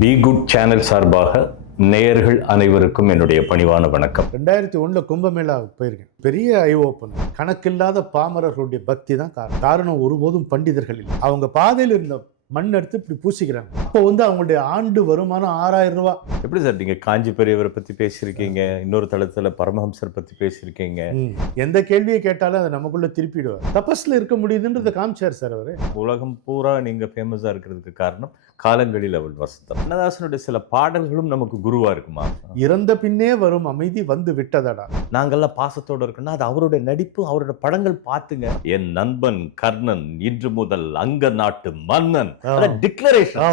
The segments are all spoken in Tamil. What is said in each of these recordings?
பி குட் சேனல் சார்பாக நேயர்கள் அனைவருக்கும் என்னுடைய பணிவான வணக்கம். 2001 கும்பமேளா போயிருக்கேன். பெரிய ஐ ஓப்பன். கணக்கில்லாத பாமரர்களுடைய பக்தி தான் காரணம். ஒருபோதும் பண்டிதர்கள் இல்லை. அவங்க பாதையில் இருந்த மண் எடுத்து இப்படி பூசிக்கிறாங்க. அப்போ அவங்களுடைய ஆண்டு வருமானம் 6000 ரூபாய். எப்படி சார் நீங்க காஞ்சி பெரியவரை பத்தி பேசியிருக்கீங்க, இன்னொரு தளத்துல பரமஹம்சர் பத்தி பேசியிருக்கீங்க. எந்த கேள்வியை கேட்டாலும் அதை நமக்குள்ள திருப்பிடுவார். தபஸ்ல இருக்க முடியுதுன்றதை காமிச்சார் சார் அவரு. உலகம் பூரா நீங்க ஃபேமஸா இருக்கிறதுக்கு காரணம் காலங்களில் அவள் வசந்தம். கண்ணதாசனுடைய சில பாடல்களும் நமக்கு குருவா இருக்குமா? இறந்த பின்னே வரும் அமைதி வந்து விட்டதடா. நாங்கெல்லாம் பாசத்தோட இருக்கோம்னா அது அவருடைய நடிப்பு, அவரோட படங்கள் பார்த்துங்க. என் நண்பன் கர்ணன் இன்று முதல் அங்க நாட்டு மன்னன் டிக்ளரேஷன்.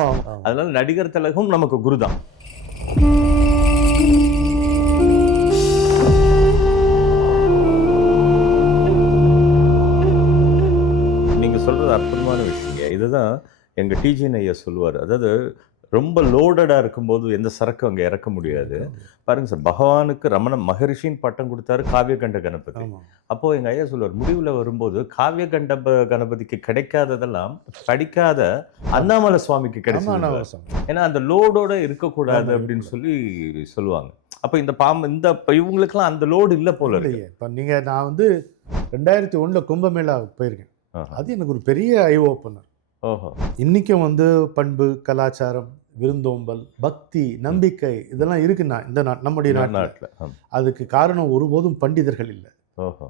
அதனால நடிகர் திலகம் நமக்கு குருதான். நீங்க சொல்றது அற்புதமான விஷயம். இதுதான் எங்க டிஜிஎன் ஐயா சொல்லுவார். அதாவது ரொம்ப லோடடா இருக்கும்போது எந்த சரக்கு அங்கே இறக்க முடியாது. பாருங்க சார், பகவானுக்கு ரமண மகரிஷின்னு பட்டம் கொடுத்தாரு காவியகண்ட கணபதி. அப்போ எங்க ஐயா சொல்லுவார், முடிவுல வரும்போது காவியகண்ட கணபதிக்கு கிடைக்காததெல்லாம் படிக்காத அண்ணாமலை சுவாமிக்கு கிடைக்கும். ஏன்னா அந்த லோடோட இருக்கக்கூடாது அப்படின்னு சொல்லுவாங்க. அப்ப இந்த இந்த இவங்களுக்குலாம் அந்த லோடு இல்லை போல இருக்கு. இப்ப நான் 2001 கும்பமேளா போயிருக்கேன். அது எனக்கு ஒரு பெரிய ஐ ஓப்பனர். இன்னைக்கும் பண்பு, கலாச்சாரம், விருந்தோம்பல், பக்தி, நம்பிக்கை இதெல்லாம் இருக்குன்னா இந்த நம்முடைய நாட்டில். அதுக்கு காரணம் ஒருபோதும் பண்டிதர்கள் இல்லை.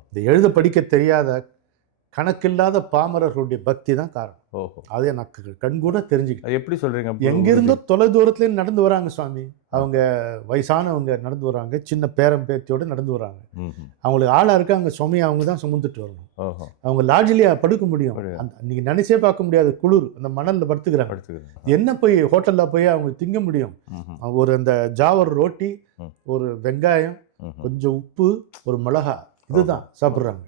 இந்த எழுத படிக்க தெரியாத கணக்கில்லாத பாமரர்களுடைய பக்தி தான் காரணம். அதை எனக்கு கண் கூட தெரிஞ்சுக்கிட்டேன். எப்படி சொல்றீங்க? எங்கிருந்தோ தொலை தூரத்துல நடந்து வராங்க சுவாமி. அவங்க வயசானவங்க நடந்து வராங்க, சின்ன பேரம் பேத்தியோட நடந்து வராங்க. அவங்களுக்கு ஆளா இருக்காங்க, சுமையை அவங்க தான் சுமந்துட்டு வரணும். அவங்க லாட்ஜிலேயே படுக்க முடியும். நீங்க நினைச்சே பார்க்க முடியாது குளிர். அந்த மணல்ல படுத்துக்கிறாங்க. என்ன போய் ஹோட்டல்ல போய் அவங்க திங்க முடியும்? ஒரு அந்த ஜாவர் ரோட்டி, ஒரு வெங்காயம், கொஞ்சம் உப்பு, ஒரு மிளகா, இதுதான் சாப்பிட்றாங்க.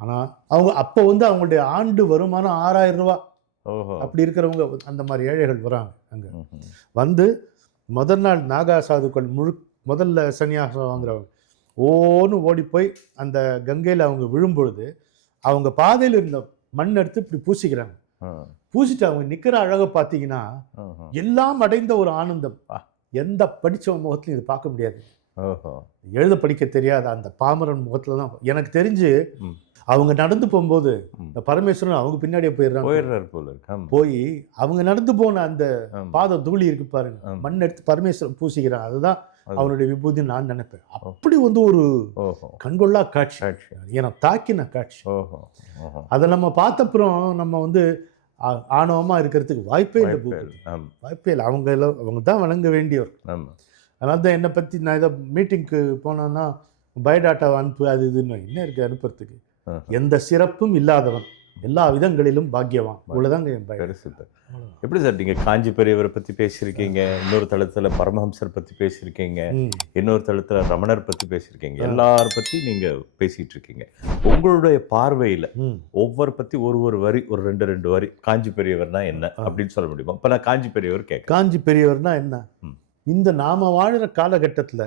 ஆனா அவங்க அப்போ அவங்களுடைய ஆண்டு வருமானம் 6000 ரூபாய். அப்படி இருக்கிறவங்க அந்த மாதிரி ஏழைகள் வராங்க. அங்க முதல் நாள் நாகா சாதுக்கள் முதல்ல சன்னியாசம் வாங்குறவங்க ஓன்னு ஓடி போய் அந்த கங்கையில் அவங்க விழும்பொழுது அவங்க பாதையில் இருந்த மண் எடுத்து இப்படி பூசிக்கிறாங்க. பூசிட்டு அவங்க நிக்கிற அழகை பார்த்தீங்கன்னா எல்லாம் அடைந்த ஒரு ஆனந்தம். எந்த படிச்சவங்க முகத்துலையும் இது பார்க்க முடியாது. எழுத படிக்க தெரியாத அந்த பாமரன் முகத்துல தான் எனக்கு தெரிஞ்சு அவங்க நடந்து போகும்போது இந்த பரமேஸ்வரன் அவங்க பின்னாடியே போயிடுறாங்க. போய் அவங்க நடந்து போன அந்த பாத தூளி இருக்கு பாருங்க, மண் எடுத்து பரமேஸ்வரன் பூசிக்கிறான். அதுதான் அவனுடைய விபூதின்னு நான் நினைப்பேன். அப்படி ஒரு கண்கொள்ளா காட்சி, ஏன்னா தாக்கின காட்சி. அதை நம்ம பார்த்தப்புறம் நம்ம ஆணவமா இருக்கிறதுக்கு வாய்ப்பே இல்லை. வாய்ப்பே இல்லை. அவங்க தான் வணங்க வேண்டியவர். அதனால தான் என்னை பற்றி நான் ஏதோ மீட்டிங்க்கு போனேன்னா பயோடாட்டாவை அனுப்பு, அது இதுன்னு என்ன இருக்கு அனுப்புறதுக்கு. எந்த சிறப்பும் இல்லாதவன், எல்லா விதங்களிலும் பாக்கியவான். இவ்வளவுதாங்க என் பயம். எப்படி சார் நீங்க காஞ்சி பெரியவரை பத்தி பேசியிருக்கீங்க, இன்னொரு தளத்துல பரமஹம்சர் பத்தி பேசியிருக்கீங்க, இன்னொரு தளத்துல ரமணர் பத்தி பேசியிருக்கீங்க, எல்லாரும் பத்தி நீங்க பேசிட்டு இருக்கீங்க. உங்களுடைய பார்வையில ஒவ்வொரு பத்தி ஒரு வரி, ஒரு ரெண்டு வரி காஞ்சி பெரியவர்னா என்ன அப்படின்னு சொல்ல முடியுமா? இப்ப நான் காஞ்சி பெரியவர் கேட்க, காஞ்சி பெரியவர்னா என்ன? இந்த நாம வாழ்ற காலகட்டத்துல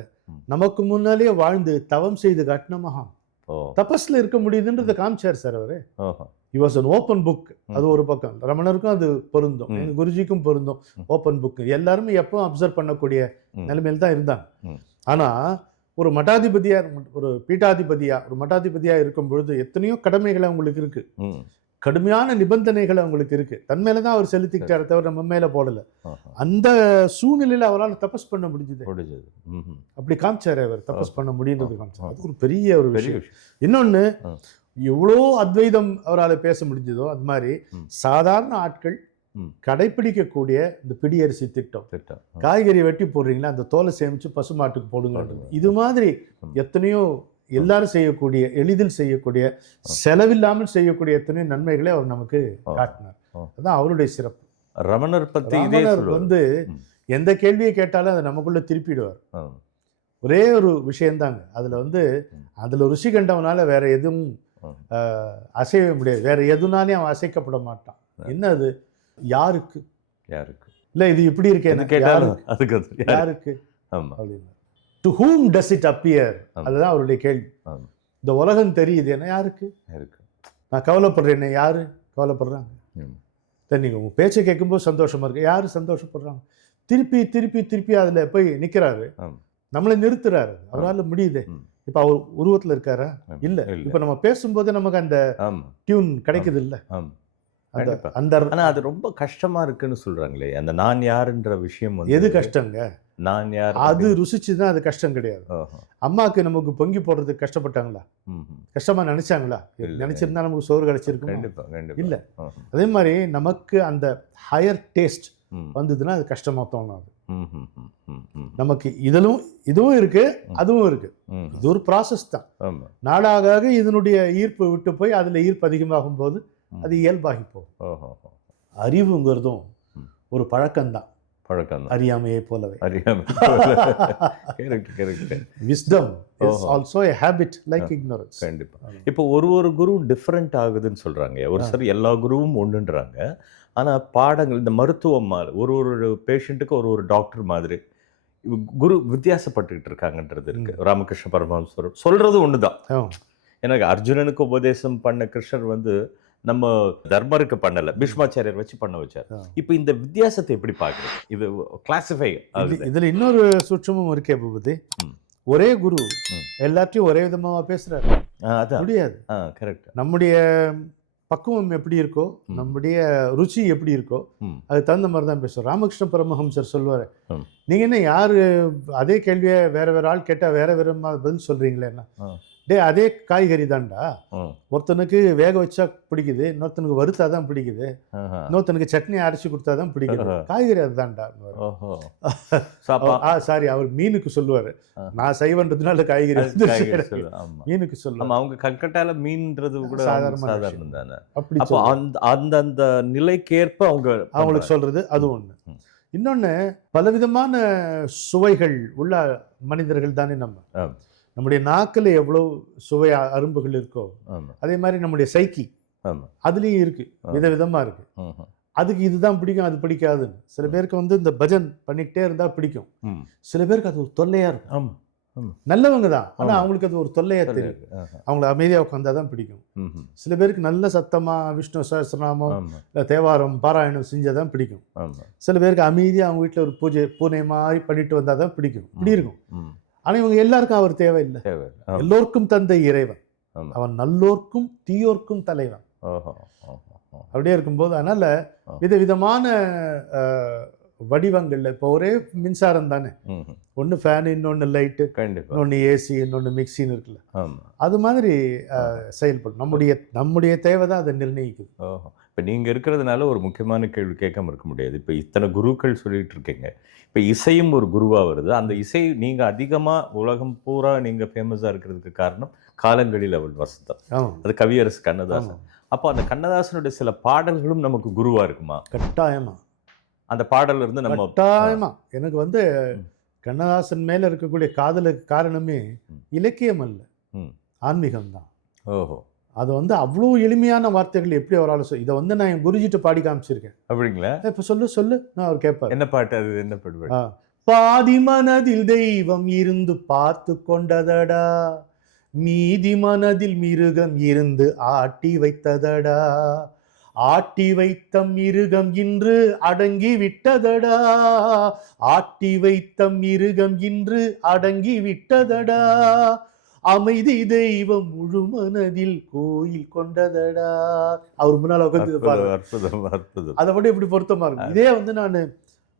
நமக்கு முன்னாலேயே வாழ்ந்து தவம் செய்து காட்டின மகான். தபஸ்ல இருக்க முடியுதுன்றதை காமிச்சார் சார் அவரு. He was an open book. அது ஒரு பக்கம். ரமணருக்கும் அது பொருந்தும், எங்க குருஜிக்கும் பொருந்தும். Open book. எல்லாருமே எப்பவும் அப்சர்வ் பண்ணக்கூடிய நிலைமையில தான் இருந்தாங்க. ஆனா ஒரு மட்டாதிபதியா, ஒரு பீட்டாதிபதியா, ஒரு மட்டாதிபதியா இருக்கும் பொழுது எத்தனையோ கடமைகள் அவங்களுக்கு இருக்கு, கடுமையான நிபந்தனைகள் அவங்களுக்கு இருக்கு. தன்மையிலதான் அவர் செலுத்திக்கிட்டார தவிர நம்ம மேல போடல. அந்த சூழ்நிலையில அவரால் தபஸ் பண்ண முடிஞ்சது. அப்படி காமிச்சாரு அவர், தபஸ் பண்ண முடியுன்றது காமிச்சார். அது ஒரு பெரிய ஒரு விஷயம். இன்னொன்னு, எவ்வளோ அத்வைதம் அவரால் பேச முடிஞ்சதோ அது மாதிரி சாதாரண ஆட்கள் கடைபிடிக்கக்கூடிய இந்த பிடியரிசி திட்டம், காய்கறி வெட்டி போடுறீங்களா, அந்த தோலை சேமிச்சு பசுமாட்டுக்கு போடுங்க, இது மாதிரி எத்தனையோ எல்லாரும் செய்யக்கூடிய, எளிதில் செய்யக்கூடிய, செலவில்லாமல் செய்யக்கூடிய எத்தனையோ நன்மைகளை அவர் நமக்கு காட்டினார். அதுதான் அவருடைய சிறப்பு. ரமணர் பத்தி எந்த கேள்வியை கேட்டாலும் அதை நமக்குள்ள திருப்பிடுவார். ஒரே ஒரு விஷயம்தாங்க அதுல ருசி கண்டவனால வேற எதுவும் அசைய முடியாது. வேற எதுனாலே அவன் அசைக்கப்பட மாட்டான். என்ன அது? யாருக்கு இல்ல இது இப்படி இருக்கேன் யாருக்கு அப்படின்னு. To whom does it appear? அதுதான் அவருடைய கேள்வி. இந்த உலகம் தெரியுது என்ன யாருக்கு? நான் கவலைப்படுறேன், யாரு கவலைப்படுறாங்க? நீங்க உங்க பேச்சை கேட்கும்போது சந்தோஷமா இருக்கு, யாரு சந்தோஷப்படுறாங்க? திருப்பி திருப்பி திருப்பி அதுல போய் நிக்கிறாரு, ஆமா. நம்மளை நிறுத்துறாரு, அவரால முடியுது. ம். இப்ப அவர் உருவத்துல இருக்காரா? இல்ல. இல்ல. இப்ப நம்ம பேசும்போது நமக்கு அந்த ஆமா. டியூன் கிடைக்குது இல்ல, ஆமா. அந்த கண்டிப்பா. அந்த ஆனா அது ரொம்ப கஷ்டமா இருக்குன்னு சொல்றாங்களே, அந்த நான் யாருன்ற விஷயம் எது வந்து கஷ்டங்க? நான் யார் அது அப்படின்னு. ருசிச்சுதான் அது கஷ்டம் கிடையாது. ஓஹோ. அம்மாக்கு நமக்கு பொங்கி போடுறதுக்கு கஷ்டப்பட்டாங்களா? ம்ஹும். கஷ்டமா நினைச்சாங்களா? இல்ல. நினைச்சிருந்தா நமக்கு சோறு கிடைச்சிருக்கும். கண்டிப்பா கண்டிப்பா. இல்ல. ஓஹோ. அதே மாதிரி நமக்கு அந்த ஹையர் டேஸ்ட் ம். வந்ததுன்னா அது கஷ்டமா தோணாது. ம்ஹும். ம். ம். நமக்கு இதுவும் இருக்கு, அதுவும் இருக்கு. ம். இது ஒரு ப்ராசஸ் தான். ஆமா. நாளாக ஆக இதனுடைய ஈர்ப்பு விட்டு போய் அதுல ஈர்ப்பு அதிகமாகும் போது அது இயல்பாகி போகும். ஓஹோ. அறிவுங்கிறதும் ம். ஒரு பழக்கம்தான், பழக்கம் தான். அறியாமையை போலவே. அறியாம. Correct correct. விஸ்டம் இஸ் ஓஹோ. Also a habit like ignorance. கண்டிப்பா. இப்போ ஒரு குரு டிஃப்ரெண்ட் ஆகுதுன்னு சொல்றாங்க. ஒரு சில எல்லா குருவும் ஒண்ணுன்றாங்க. ஆனா பாடங்கள் இந்த மருத்துவம் ஒரு பேஷண்ட்டுக்கு ஒரு டாக்டர் மாதிரி குரு வித்தியாசப்பட்டுக்கிட்டு இருக்காங்கன்றது இருக்கு. ராமகிருஷ்ண பரமஹம்சர் சொல்றது ஒண்ணுதான். எனக்கு அர்ஜுனனுக்கு உபதேசம் பண்ண கிருஷ்ணர் வந்து நம்ம தர்மருக்கு பண்ணல, பீஷ்மாச்சாரியர் வச்சு பண்ண வச்சார். இப்போ இந்த வித்தியாசத்தை எப்படி பாக்குறது? இது கிளாசிஃபை ஆகுது. இதுல இன்னொரு சூட்சமும் இருக்கே பூபதி. ம். ஒரே குரு ம். எல்லாத்தையும் ஒரே விதமா பேசுறாரு, அதான். முடியாது. கரெக்ட். நம்முடைய பக்குவம் எப்படி இருக்கோ, ம். நம்முடைய ருச்சி எப்படி இருக்கோ, ம். அதுக்கு தகுந்த மாதிரி தான் பேசுவோம். ராமகிருஷ்ண பரமஹம்சர் சொல்லுவாரு, ம். நீங்க என்ன யாரு அதே கேள்வியை வேற வேற ஆள் கேட்டா வேற விதமா பதில் சொல்றீங்களேன்னா, டேய் அதே காய்கறி தான்டா, ஒருத்தனுக்கு வேக வச்சா பிடிக்குது, இன்னொருத்தனுக்கு வறுத்தாதான் பிடிக்குது, இன்னொருத்தனுக்கு சட்னி அரைச்சி கொடுத்தாதான் பிடிக்குது, காய்கறி அதுதான்டா. சாரி, அவர் மீனுக்கு சொல்லுவாரு, நான் சைவன்றதுனால காய்கறி மீனுக்கு சொல்லுவாங்க. அவங்க கல்கட்டால மீன்ன்றது கூட சாதாரணம் தானே. அப்படி அப்போ அந்த நிலைக்கேற்ப அவங்களுக்கு சொல்றது அது ஒண்ணு. இன்னொன்னு, பலவிதமான சுவைகள் உள்ள மனிதர்கள் தானே நம்ம. நம்முடைய நாக்கில் எவ்வளவு சுவை அரும்புகள் இருக்கோ, அதே மாதிரி நம்முடைய சைக்கி அதுலயும் இருக்கு, விதவிதமா இருக்கு. அதுக்கு இதுதான் பிடிக்கும், அது பிடிக்காதுன்னு. சில பேருக்கு வந்து இந்த பஜன் பண்ணிக்கிட்டே இருந்தா பிடிக்கும், சில பேருக்கு அது ஒரு தொல்லையா இருக்கும். நல்லவங்க தான், ஆனா அவங்களுக்கு அது ஒரு தொல்லையா தெரியும். அவங்கள அமைதியா உட்காந்தாதான் பிடிக்கும். சில பேருக்கு நல்ல சத்தமா விஷ்ணு சஹஸ்ரநாமம் இல்ல தேவாரம் பாராயணம் செஞ்சாதான் பிடிக்கும். சில பேருக்கு அமைதியா அவங்க வீட்டுல ஒரு பூனை மாதிரி பண்ணிட்டு வந்தாதான் பிடிக்கும். இப்படி இருக்கும். ஆனா இவங்க எல்லாருக்கும் அவர் தேவையில்லை. எல்லோருக்கும் தந்தை இறைவன், அவன் நல்லோர்க்கும் தீயோர்க்கும் தலைவன். அப்படியே இருக்கும்போது அதனால விதவிதமான வடிவங்கள்ல இப்போ ஒரே மின்சாரம் தானே, ஒன்னு ஃபேன், இன்னொன்னு லைட்டு, இன்னொன்னு ஏசி, இன்னொன்னு மிக்சின்னு இருக்குல்ல, அது மாதிரி செயல்படும். நம்முடைய தேவை தான் அதை நிர்ணயிக்குது. இப்போ நீங்கள் இருக்கிறதுனால ஒரு முக்கியமான கேள்வி கேட்காம இருக்க முடியாது. இப்போ இத்தனை குருக்கள் சொல்லிட்டு இருக்கீங்க, இப்போ இசையும் ஒரு குருவாக வருது. அந்த இசை நீங்கள் அதிகமாக உலகம் பூரா நீங்கள் ஃபேமஸாக இருக்கிறதுக்கு காரணம் காலங்களில் அவள் வசந்தம், அது கவியரசு கண்ணதாசன். அப்போ அந்த கண்ணதாசனுடைய சில பாடல்களும் நமக்கு குருவாக இருக்குமா? கட்டாயமா. அந்த பாடல் இருந்து நம்ம கட்டாயமா. எனக்கு வந்து கண்ணதாசன் மேல இருக்கக்கூடிய காதலுக்கு காரணமே இலக்கியம் அல்ல, ஆன்மீகம் தான். ஓஹோ. அது வந்து அவ்வளோ எளிமையான வார்த்தைகள் எப்படி அவரால் இதை வந்து நான் என் குருஜிட்ட பாடி காமிச்சிருக்கேன். அப்படிங்களா? இப்போ சொல்லு நான் அவர் கேட்பார். என்ன பாட்டு அது? என்ன பாட்டு? பாதி மனதில் தெய்வம் இருந்து பார்த்து கொண்டதடா, மீதி மனதில் மிருகம் இருந்து ஆட்டி வைத்ததடா, ஆட்டி வைத்த மிருகம் இன்று அடங்கி விட்டதடா, ஆட்டி வைத்த மிருகம் இன்று அடங்கி விட்டதடா, அமைதி தெய்வம் முழு மனதில் கோயில் கொண்டதடா. அவர் முன்னால உட்காந்து அதை மட்டும் எப்படி பொருத்தமா இருக்கும். இதே வந்து நான்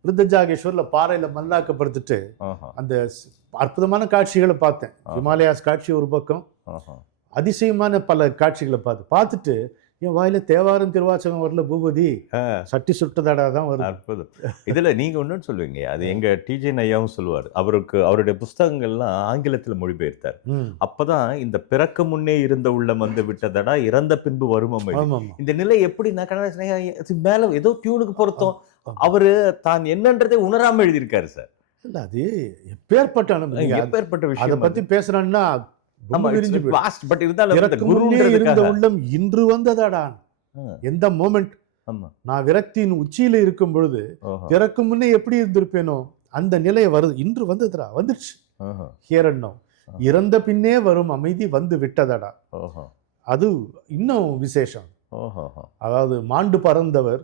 விருத்தஜாகேஸ்வர்ல பாறையில மல்லாக்கப்படுத்திட்டு அந்த அற்புதமான காட்சிகளை பார்த்தேன். ஹிமாலயாஸ் காட்சி ஒரு பக்கம், அதிசயமான பல காட்சிகளை பார்த்துட்டு என் வாயில தேவாரம் திருவாச்சகம் வரல பூபதி, சட்டி சுட்டதாடா தான் வரும். அற்புதம். இதுல நீங்க ஒன்றுன்னு சொல்லுவீங்க, அது எங்க டிஜே ஐயாவும் சொல்லுவார். அவருடைய புஸ்தகங்கள்லாம் ஆங்கிலத்தில் மொழிபெயர்த்தார். அப்பதான் இந்த பிறக்க முன்னே இருந்த உள்ளம் வந்து விட்டதடா, இறந்த பின்பு வரும் அமைதி. இந்த நிலை எப்படின்னா கண்ணதாசன் மேல ஏதோ டியூனுக்கு பொருத்தம், அவரு தான் என்னன்றதை உணராம எழுதியிருக்காரு சார். இல்ல அது எப்பேற்பட்ட விஷயம். அதை பத்தி பேசுறான்னா உள்ளம் இன்று வந்ததாடா. எந்த மோமெண்ட் நான் விரக்தியின் உச்சியில இருக்கும் பொழுது பிறக்கும் முன்னே எப்படி இருந்திருப்பேனோ அந்த நிலை வருது, இன்று வந்ததுடா, வந்துடுச்சு. இறந்த பின்னே வரும் அமைதி வந்து விட்டதடா. அது இன்னும் விசேஷம். அதாவது மாண்டு பறந்தவர்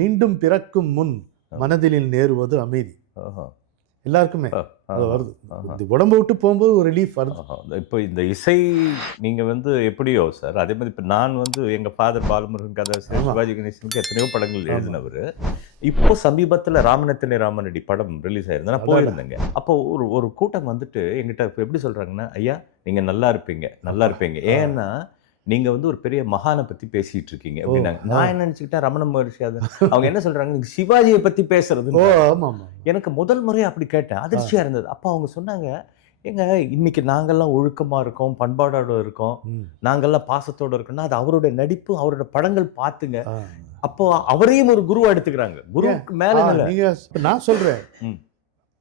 மீண்டும் பிறக்கும் முன் மனதில் நேருவது அமைதி. ஆஹா. எல்லாருக்குமே ஆ, அது ஆஹா. வருது. ஆஹா. இந்த உடம்பை விட்டு போகும்போது ஒரு ரிலீஃப் வருது. ஆஹா. இப்போ இந்த இசை நீங்க வந்து எப்படியோ சார், அதே மாதிரி இப்போ நான் வந்து எங்க ஃபாதர் பாலமுருகன் கதாசிரியர் ஆமா. சிவாஜி கணேசனுக்கு எத்தனையோ படங்கள் ஆமா. எழுதினவர். இப்போ சமீபத்தில் ராமனத்தினே ராமனடி படம் ரிலீஸ் ஆயிருந்தது. நான் அடடா. போயிருந்தேங்க. அப்போ ஒரு ஒரு கூட்டம் வந்துட்டு எங்கிட்ட இப்போ எப்படி சொல்றாங்கன்னா, ஐயா நீங்க நல்லா இருப்பீங்க, நல்லா அப்பா. இருப்பீங்க. ஆ. ஏன்னா நீங்க வந்து ஒரு பெரிய மகானை பத்தி பேசிட்டு இருக்கீங்க ஓ. அப்படின்னாங்க. ஆ. நான் என்ன நினைச்சுக்கிட்டேன், ரமண மகர்ஷி அது அவங்க என்ன சொல்றாங்க, நீங்க சிவாஜியை பத்தி பேசுறது. ஓ, ஆமா ஆமா. எனக்கு முதல் முறையா அப்படி கேட்டேன். அதிர்ச்சியா இருந்தது. அப்ப அவங்க சொன்னாங்க, "ஏங்க இன்னைக்கு நாங்கலாம் ஒழுக்கமா இருக்கோம், பண்பாடோட இருக்கோம், ம். நாங்கலாம் பாசத்தோட இருக்கோம்னா, அது அவருடைய நடிப்பு, அவரோட படங்கள் பார்த்துங்க." ஆ. அப்போ அவரையும் ஒரு குருவா எடுத்துக்கிறாங்க. குருவுக்கு மேல ஆ, இல்ல. நீங்க இப்ப நான் சொல்றேன், ம்.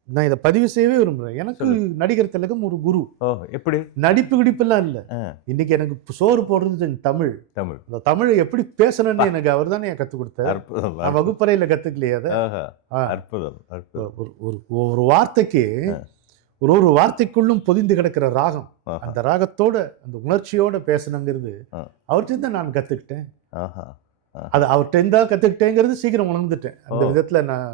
நான் இதை பதிவு செய்யவே விரும்புறேன். எனக்கு சொல்லுங்க. நடிகர் திலகம் ஒரு குரு. ஓ, எப்படி? நடிப்பு கிடிப்பெல்லாம் இல்ல. ஆ. இன்னைக்கு எனக்கு சோறு போடுறது என் தமிழ். தமிழ். அந்த தமிழை எப்படி பேசணும்னு எனக்கு அவர் தானே கற்றுக் கொடுத்தார். அற்புதம். நான் அற்புதம். வகுப்பறையில கத்துக்கலையே அதை. ஆஹா. ஆ. அற்புதம். அற்புதம். ஒரு ஒரு ஒரு வார்த்தைக்கு ஒரு ஒரு வார்த்தைக்குள்ளும் பொதிந்து கிடக்கிற ராகம், ஆஹா. அந்த ராகத்தோட அந்த உணர்ச்சியோட பேசணுங்கிறது ஆ. அவர்கிட்ட தான் நான் கத்துக்கிட்டேன். ஆஹா. அது அவர்கிட்ட இருந்தா கத்துக்கிட்டேங்கிறது சீக்கிரம் உணர்ந்துட்டேன். அந்த ஓ. விதத்துல நான்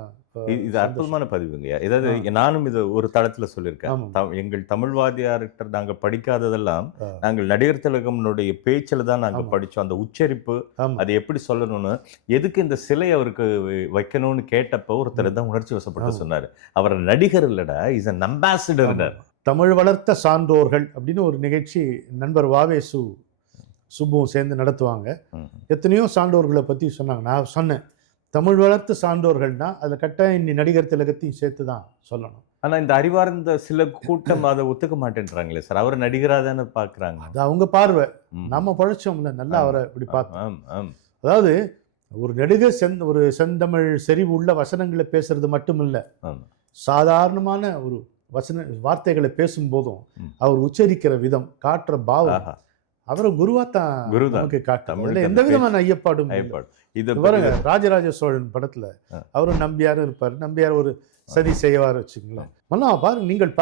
இது அற்புதமான பதிவுங்கய்யா. ஏதாவது நானும் இது ஒரு தளத்துல சொல்லியிருக்கேன். ஆமாம். எங்கள் தமிழ் வாத்தியார்கிட்ட நாங்க படிக்காததெல்லாம் ஆ. நாங்கள் நடிகர் திலகம்னுடைய பேச்சில் தான் நாங்க ஆமா. படிச்சோம். அந்த உச்சரிப்பு, ஆமா. அது எப்படி சொல்லணும்னு, எதுக்கு இந்த சிலை அவருக்கு வைக்கணும்னு கேட்டப்போ ஒருத்தர் தான் உணர்ச்சி வசப்பட்டு ஆமா. சொன்னாரு. அவர் நடிகர் இல்லடா, இஸ் அன் அம்பாசிடர். ஆமா. தமிழ் வளர்த்த சான்றோர்கள் அப்படின்னு ஒரு நிகழ்ச்சி நண்பர் வாவேசு சுப்புவும் சேர்ந்து நடத்துவாங்க. எத்தனையோ சான்றோர்களை பத்தி சொன்னாங்க. நான் சொன்னேன், தமிழ் வளர்த்த சான்றோர்கள்னா அதில் கட்டாயம் இன்னி நடிகர் திலகத்தையும் சேர்த்து தான் சொல்லணும். ஆனா இந்த அறிவார்ந்த சில கூட்டம் அதை ஒத்துக்க மாட்டேன்றாங்களே சார். அவர் நடிகரா தானே பாக்குறாங்க. அது அவங்க பார்வை. ம். நம்ம பழைச்சோம்ல, நல்லா அவரை இப்படி பார்த்தோம். ஆம், ஆம். அதாவது ஒரு நடிகர் ஒரு செந்தமிழ் செறிவு உள்ள வசனங்களை பேசுறது மட்டும் இல்ல, ஆமா. சாதாரணமான ஒரு வார்த்தைகளை பேசும்போதும் ம். அவர் உச்சரிக்கிற விதம், காட்டுற பாவம், ஆஹா. அவரை குருவாத்தான் குருதான். நமக்கு காட்டுறது. தமிழுக்கு அதுல அந்த எந்த விதமான ஐயப்பாடும் இல்லை. ஐயப்பாடு. இது பாருங்க, ராஜராஜ சோழன் படத்துல ஆ. அவரும் நம்பியாரும் இருப்பாரு. நம்பியார் ஒரு சதி செய்வார் வச்சுங்களேன். மன்னா பாருங்க, நீங்கள்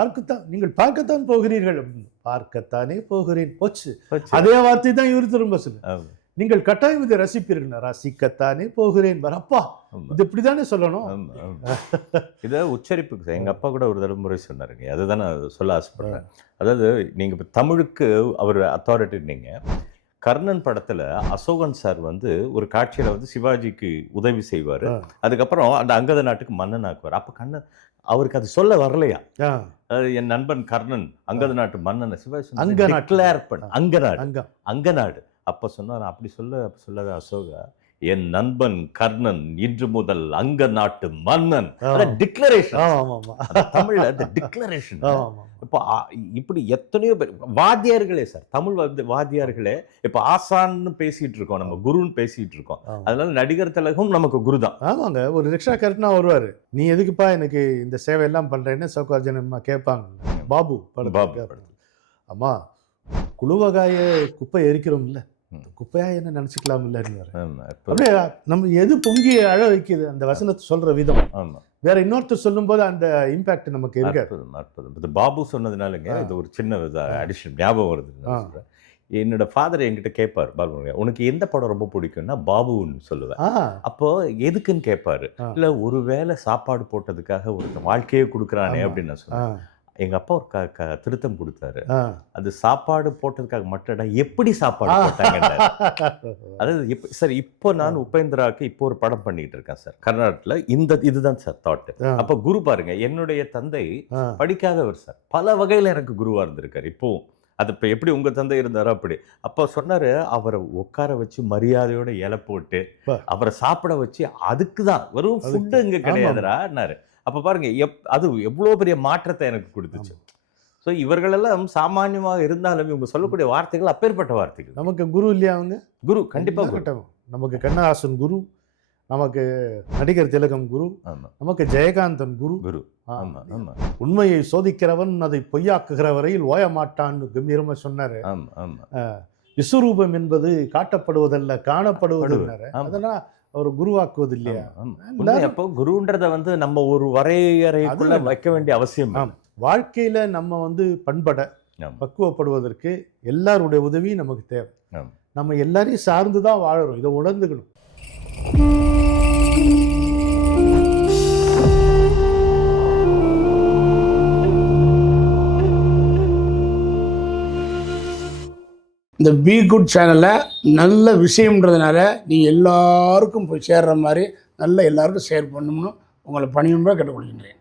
பார்க்கத்தான் போகிறீர்கள் அப்படின்னு. பார்க்கத்தானே போகிறேன் போச்சு. போச்சு. அதே வார்த்தை தான் இவர் திரும்ப சொல்லு. ஆமா. நீங்கள் கட்டாயம் இதை ரசிப்பீர்கள். ரசிக்கத்தானே போகிறேன். வரப்பா, ஆமா. இது இப்படிதானே சொல்லணும். ஆமா, ஆமா. இதை உச்சரிப்புக்கு சார் எங்கள் அப்பா கூட ஒரு தடவை முறை சொன்னாருங்க. அதுதான் நான் சொல்ல ஆசைப்படுறேன். அதாவது நீங்கள் இப்போ தமிழுக்கு அவர் அத்தாரிட்டினீங்க. கர்ணன் படத்தில் அசோகன் சார் வந்து ஒரு காட்சியில் வந்து சிவாஜிக்கு உதவி செய்வார். அதுக்கப்புறம் அந்த அங்கத நாட்டுக்கு மன்னன் ஆக்குவார். அப்போ கண்ணன் அவருக்கு அது சொல்ல வரலையா. அதாவது என் நண்பன் கர்ணன் அங்கத நாட்டு மன்னன் சிவாஜி அங்கநாடு. அப்போ சொன்னார், அப்படி சொல்லாத அசோகா, என் நண்பன் கர்ணன் இன்று முதல் அங்க நாட்டு மன்னன். டிக்ளரேஷன் தமிழ்ல, அந்த டிக்ளரேஷன். இப்போ இப்படி எத்தனையோ பேர் வாத்தியார்களே சார், தமிழ் வாத்தியார்களே இப்போ ஆசான்னு பேசிட்டு இருக்கோம், நம்ம குருன்னு பேசிட்டு இருக்கோம். அதனால நடிகர் திலகம் நமக்கு குரு தான். ஆமாங்க. ஒரு ரிக்ஷா கருத்துனா வருவாரு, நீ எதுக்குப்பா எனக்கு இந்த சேவை எல்லாம் பண்றேன்னு சௌகார்ஜன் அம்மா கேட்பாங்க. பாபு படத்துல, அம்மா குழுவகாய குப்பை எரிக்கிறோம்ல, குப்பையா என்ன நினைச்சுக்கலாம் இல்லைன்னு. அப்படியே நம்ம எது பொங்கி அழ வைக்குது அந்த வசனத்தை சொல்ற விதம். வேற இன்னொருத்தர் சொல்லும் போது அந்த இம்பாக்ட் நமக்கு இருக்காது. அற்புதம். இது பாபு சொன்னதுனாலங்க இது ஒரு சின்ன அடிஷன் ஞாபகம் வருது. என்னோட ஃபாதர் என்கிட்ட கேட்பார், பாபு உனக்கு எந்த படம் ரொம்ப பிடிக்கும்னா பாபுன்னு சொல்லுவேன். அப்போ எதுக்குன்னு கேட்பாரு. இல்ல ஒருவேளை சாப்பாடு போட்டதுக்காக ஒரு வாழ்க்கையே கொடுக்குறானே அப்படின்னு நான் சொன்னேன். எங்க அப்பா ஒரு திருத்தம் கொடுத்தாரு. அது சாப்பாடு போட்டதுக்காக மட்டும் எப்படி சாப்பாடு போட்டாங்க. அதாவது சார் இப்போ நான் உபேந்திராவுக்கு இப்போ ஒரு படம் பண்ணிட்டு இருக்கேன் சார் கர்நாடகத்தில். இதுதான் சார் தாட். அப்ப குரு பாருங்க, என்னுடைய தந்தை படிக்காதவர் சார், பல வகையில எனக்கு குருவா இருந்திருக்காரு. இப்போவும் அது இப்போ எப்படி உங்க தந்தை இருந்தாரோ அப்படி. அப்போ சொன்னாரு, அவரை உட்கார வச்சு மரியாதையோட இலை போட்டு அவரை சாப்பிட வச்சு, அதுக்கு தான் வெறும் ஃபுட்டு இங்க கிடையாதுறாரு. அப்போ பாருங்க அது எவ்வளோ பெரிய மாற்றத்தை எனக்கு கொடுத்துச்சு. ஸோ இவர்களெல்லாம் சாமானியமாக இருந்தாலும் இவங்க சொல்லக்கூடிய வார்த்தைகள் அப்பேற்பட்ட வார்த்தைகள். நமக்கு குரு இல்லையா அவங்க? குரு கண்டிப்பாக. நமக்கு கண்ணதாசன் குரு, நமக்கு நடிகர் திலகம் குரு, நமக்கு ஜெயகாந்தன் குரு. உண்மையை சோதிக்கிறவன் அதை பொய்யாக்குகிற வரையில் ஓய மாட்டான்னு கம்பீரமா சொன்னாரு. விஸ்வரூபம் என்பது காட்டப்படுவதல்ல, காணப்படுவதுன்னாரு. அதெல்லாம் அவர் குருவாக்குவது இல்லையா? அப்போ குருன்றத வந்து நம்ம ஒரு வரையறைக்குள்ள வைக்க வேண்டிய அவசியம். வாழ்க்கையில நம்ம பண்பட பக்குவப்படுவதற்கு எல்லாருடைய உதவியும் நமக்கு தேவை. நம்ம எல்லாரையும் சார்ந்துதான் வாழறோம், இதை உணர்ந்துக்கணும். இந்த பி குட் சேனலில் நல்ல விஷயம்ன்றதுனால நீங்கள் எல்லாருக்கும் போய் சேர்ற மாதிரி நல்ல எல்லாருக்கும் ஷேர் பண்ணணும்னு உங்களை பணியும்பா கேட்டுக்கொள்கின்றேன்.